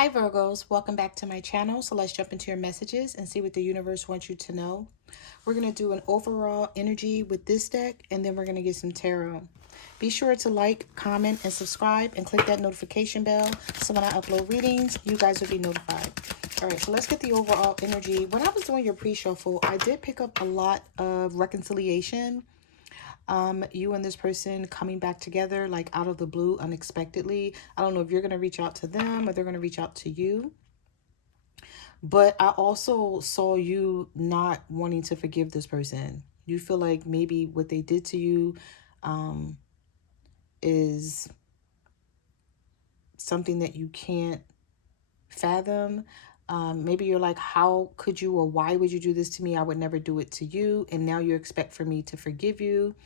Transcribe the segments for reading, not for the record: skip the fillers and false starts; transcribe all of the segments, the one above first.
Hi Virgos, welcome back to my channel. So let's jump into your messages and see what the universe wants you to know. We're going to do an overall energy with this deck, and then we're going to get some tarot. Be sure to like, comment, and subscribe, and click that notification bell so when I upload readings, you guys will be notified. All right, so let's get the overall energy. When I was doing your pre-shuffle, I did pick up a lot of reconciliation. You and this person coming back together like out of the blue unexpectedly. I don't know if you're going to reach out to them or they're going to reach out to you. But I also saw you not wanting to forgive this person. You feel like maybe what they did to you is something that you can't fathom. Maybe you're like, how could you or why would you do this to me? I would never do it to you. And now you expect for me to forgive you.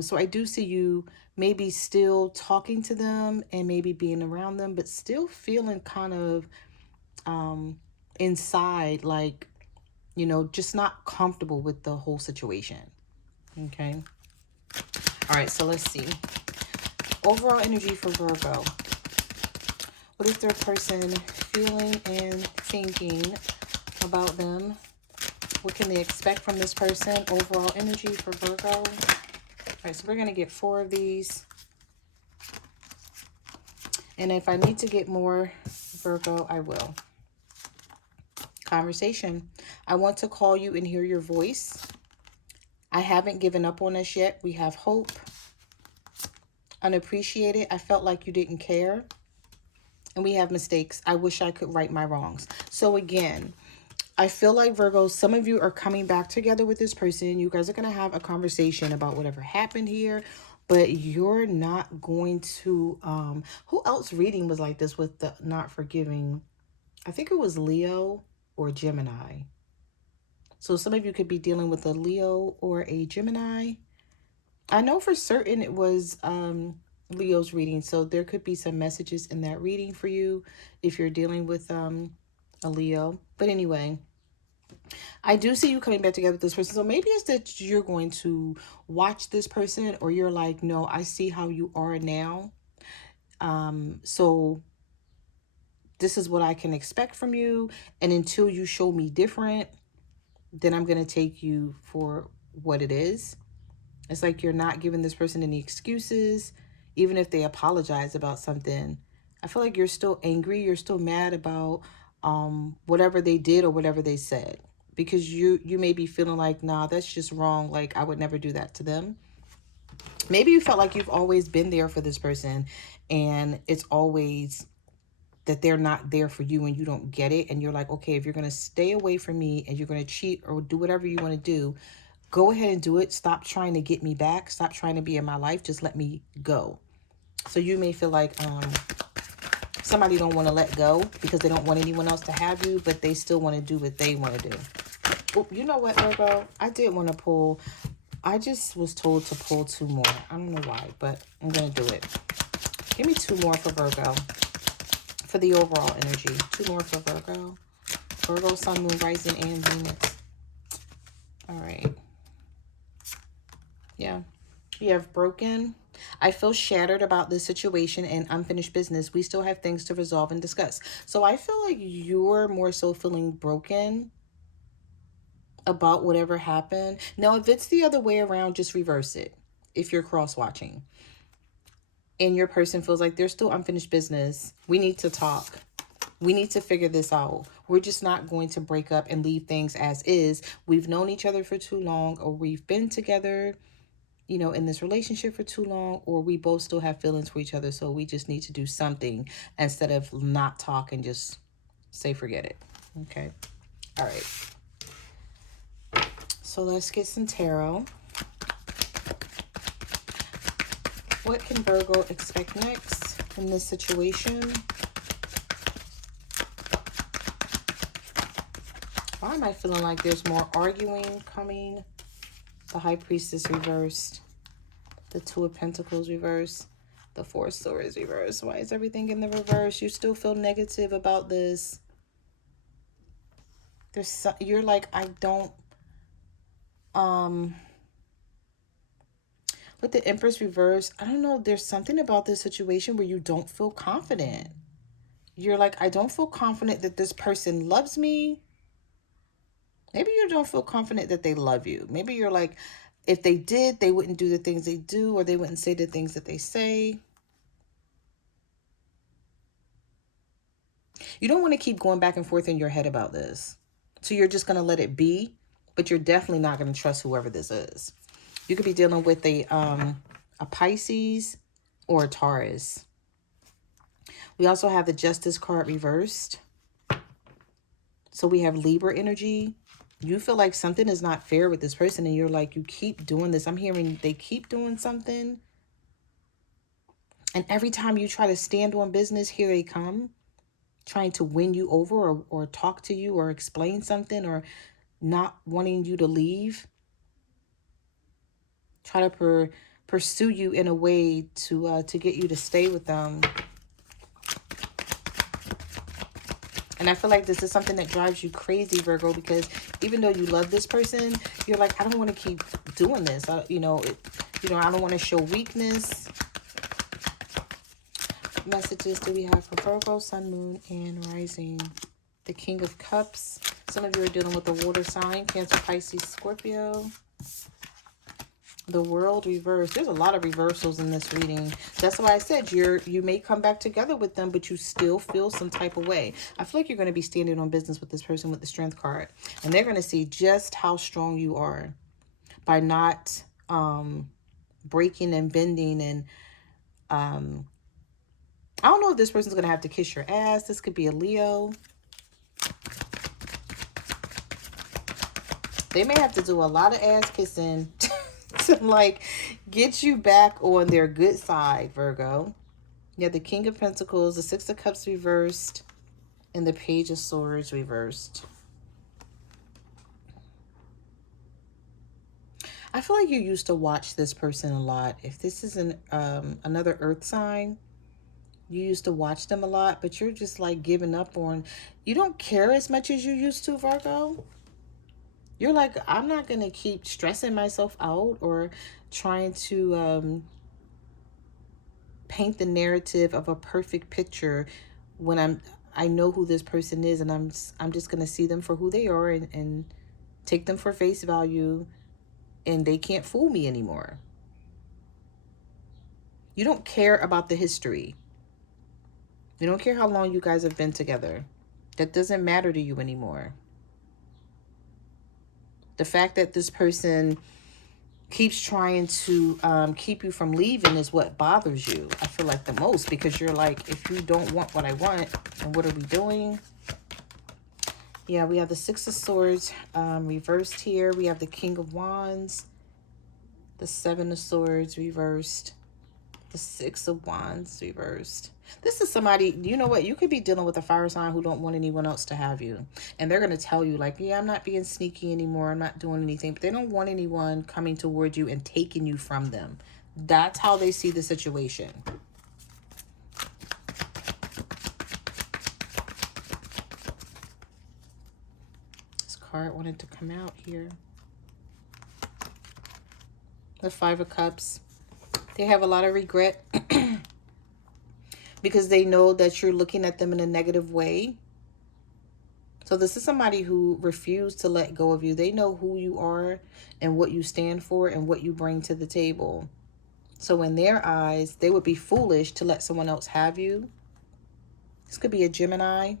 So I do see you maybe still talking to them and maybe being around them, but still feeling kind of inside, like, you know, just not comfortable with the whole situation. Okay. All right. So let's see. Overall energy for Virgo. What is their person feeling and thinking about them? What can they expect from this person? Overall energy for Virgo. All right. So we're going to get 4 of these. And if I need to get more Virgo, I will. Conversation. I want to call you and hear your voice. I haven't given up on us yet. We have hope. Unappreciated. I felt like you didn't care. And we have mistakes. I wish I could right my wrongs. So again, I feel like Virgo, some of you are coming back together with this person. You guys are going to have a conversation about whatever happened here. But you're not going to, who else reading was like this with the not forgiving? I think it was Leo or Gemini. So some of you could be dealing with a Leo or a Gemini. I know for certain it was Leo's reading. So there could be some messages in that reading for you if you're dealing with a Leo. But anyway, I do see you coming back together with this person. So maybe it's that you're going to watch this person, or you're like, no, I see how you are now. So this is what I can expect from you. And until you show me different, then I'm going to take you for what it is. It's like you're not giving this person any excuses, even if they apologize about something. I feel like you're still angry. You're still mad about whatever they did or whatever they said, because you may be feeling like, nah, that's just wrong. Like, I would never do that to them. Maybe you felt like you've always been there for this person, and it's always that they're not there for you and you don't get it. And you're like, okay, if you're going to stay away from me and you're going to cheat or do whatever you want to do, go ahead and do it. Stop trying to get me back. Stop trying to be in my life. Just let me go. So you may feel like somebody don't want to let go because they don't want anyone else to have you, but they still want to do what they want to do. Oh, you know what, Virgo? I did want to pull. I just was told to pull 2 more. I don't know why, but I'm going to do it. Give me 2 more for Virgo. For the overall energy. 2 more for Virgo. Virgo, Sun, Moon, Rising, and Venus. All right. Yeah. You have broken. I feel shattered about this situation and unfinished business. We still have things to resolve and discuss. So I feel like you're more so feeling broken about whatever happened. Now, if it's the other way around, just reverse it. If you're cross-watching and your person feels like there's still unfinished business, we need to talk. We need to figure this out. We're just not going to break up and leave things as is. We've known each other for too long, or we've been together, you know, in this relationship for too long, or we both still have feelings for each other. So we just need to do something instead of not talk and just say, forget it. Okay. All right. So let's get some tarot. What can Virgo expect next in this situation? Why am I feeling like there's more arguing coming? The High Priestess reversed. The 2 of Pentacles reversed. The 4 of Swords reversed. Why is everything in the reverse? You still feel negative about this. You're like, I don't, with the Empress reverse, I don't know, there's something about this situation where you don't feel confident. You're like, I don't feel confident that this person loves me. Maybe you don't feel confident that they love you. Maybe you're like, if they did, they wouldn't do the things they do, or they wouldn't say the things that they say. You don't want to keep going back and forth in your head about this. So you're just going to let it be, but you're definitely not going to trust whoever this is. You could be dealing with a Pisces or a Taurus. We also have the Justice card reversed. So we have Libra energy. You feel like something is not fair with this person, and you're like, you keep doing this. I'm hearing they keep doing something. And every time you try to stand on business, here they come, trying to win you over, or talk to you or explain something, or not wanting you to leave. Try to pursue you in a way to get you to stay with them. And I feel like this is something that drives you crazy, Virgo, because even though you love this person, you're like, I don't want to keep doing this. I don't want to show weakness. What messages do we have for Virgo, Sun, Moon, and Rising? The King of Cups. Some of you are dealing with the water sign, Cancer, Pisces, Scorpio. The World reversed. There's a lot of reversals in this reading. That's why I said you may come back together with them, but you still feel some type of way. I feel like you're going to be standing on business with this person with the Strength card. And they're going to see just how strong you are by not breaking and bending. And I don't know if this person's going to have to kiss your ass. This could be a Leo. They may have to do a lot of ass kissing to like get you back on their good side, Virgo. You have the King of Pentacles, the Six of Cups reversed, and the Page of Swords reversed. I feel like you used to watch this person a lot. If this is another earth sign, you used to watch them a lot, but you're just like giving up on, you don't care as much as you used to, Virgo. You're like, I'm not going to keep stressing myself out or trying to paint the narrative of a perfect picture when I know who this person is, and I'm just going to see them for who they are and take them for face value, and they can't fool me anymore. You don't care about the history. You don't care how long you guys have been together. That doesn't matter to you anymore. The fact that this person keeps trying to keep you from leaving is what bothers you, I feel like, the most, because you're like, if you don't want what I want, then what are we doing? Yeah, we have the Six of Swords reversed here. We have the King of Wands, the Seven of Swords reversed, the Six of Wands reversed. This is somebody, you know what? You could be dealing with a fire sign who don't want anyone else to have you. And they're going to tell you like, yeah, I'm not being sneaky anymore. I'm not doing anything. But they don't want anyone coming towards you and taking you from them. That's how they see the situation. This card wanted to come out here. The Five of Cups. They have a lot of regret because they know that you're looking at them in a negative way. So this is somebody who refused to let go of you. They know who you are and what you stand for and what you bring to the table. So in their eyes, they would be foolish to let someone else have you. This could be a Gemini.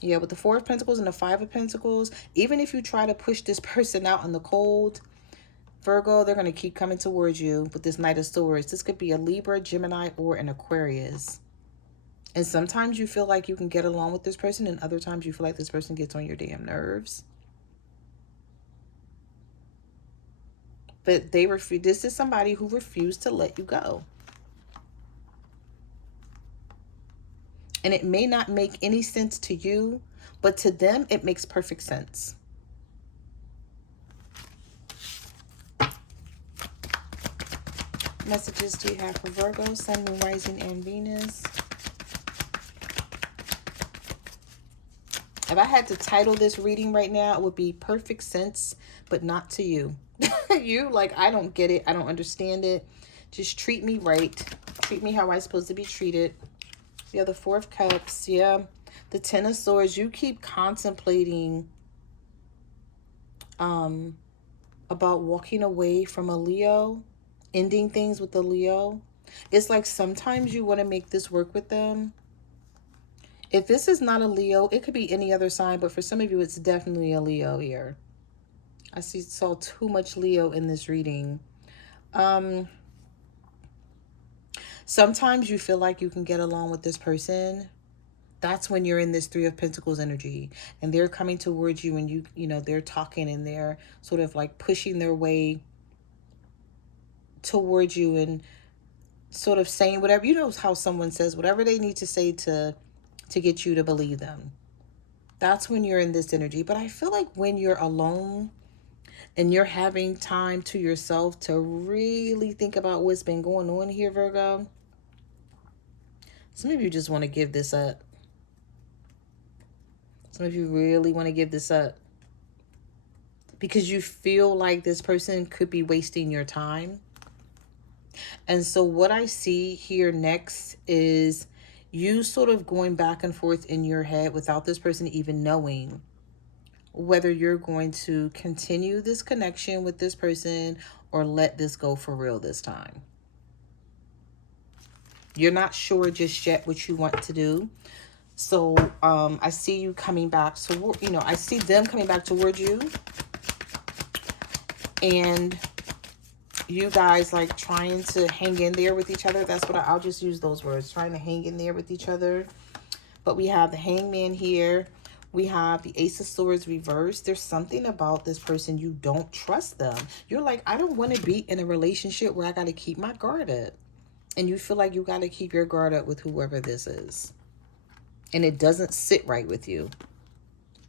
Yeah, with the Four of Pentacles and the Five of Pentacles, even if you try to push this person out in the cold, Virgo, they're going to keep coming towards you with this Knight of Swords. This could be a Libra, Gemini, or an Aquarius. And sometimes you feel like you can get along with this person, and other times you feel like this person gets on your damn nerves. But they refuse. This is somebody who refused to let you go. And it may not make any sense to you, but to them, it makes perfect sense. Messages do you have for Virgo, Sun, Moon, Rising, and Venus? If I had to title this reading right now, it would be Perfect Sense, but not to you. You, like, I don't get it. I don't understand it. Just treat me right. Treat me how I'm supposed to be treated. Yeah, the Four of Cups. Yeah. The Ten of Swords. You keep contemplating about walking away from a Leo, ending things with a Leo. It's like sometimes you want to make this work with them. If this is not a Leo, it could be any other sign, but for some of you, it's definitely a Leo here. I saw too much Leo in this reading. Sometimes you feel like you can get along with this person. That's when you're in this Three of Pentacles energy and they're coming towards you and you know, they're talking and they're sort of like pushing their way towards you and sort of saying whatever, you know how someone says whatever they need to say to get you to believe them. That's when you're in this energy. But I feel like when you're alone and you're having time to yourself to really think about what's been going on here, Virgo, some of you just want to give this up. Some of you really want to give this up because you feel like this person could be wasting your time. And so what I see here next is you sort of going back and forth in your head without this person even knowing whether you're going to continue this connection with this person or let this go for real this time. You're not sure just yet what you want to do. So I see you coming back. So, you know, I see them coming back towards you. And you guys like trying to hang in there with each other. That's what I'll just use those words. Trying to hang in there with each other. But we have the Hangman here. We have the Ace of Swords reversed. There's something about this person. You don't trust them. You're like, I don't want to be in a relationship where I got to keep my guard up. And you feel like you got to keep your guard up with whoever this is. And it doesn't sit right with you.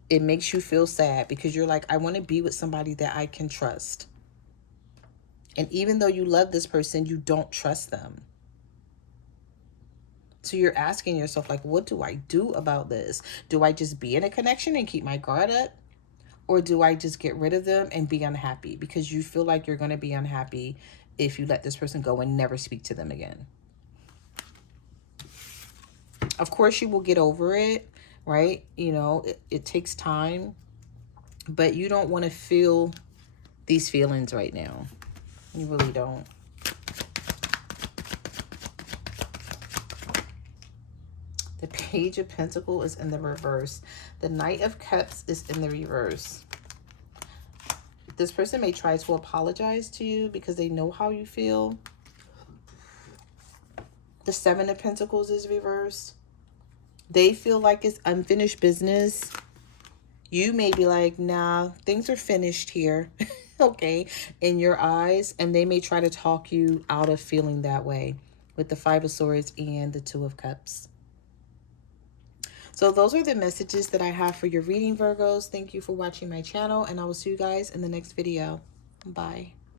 It makes you feel sad because you're like, I want to be with somebody that I can trust. And even though you love this person, you don't trust them. So you're asking yourself, like, what do I do about this? Do I just be in a connection and keep my guard up? Or do I just get rid of them and be unhappy? Because you feel like you're going to be unhappy if you let this person go and never speak to them again. Of course, you will get over it, right? You know, it takes time. But you don't want to feel these feelings right now. You really don't. The Page of Pentacles is in the reverse. The Knight of Cups is in the reverse. This person may try to apologize to you because they know how you feel. The Seven of Pentacles is reversed. They feel like it's unfinished business. You may be like, nah, things are finished here. Okay, in your eyes. And they may try to talk you out of feeling that way with the Five of Swords and the Two of Cups. So those are the messages that I have for your reading, Virgos. Thank you for watching my channel, and I will see you guys in the next video. Bye.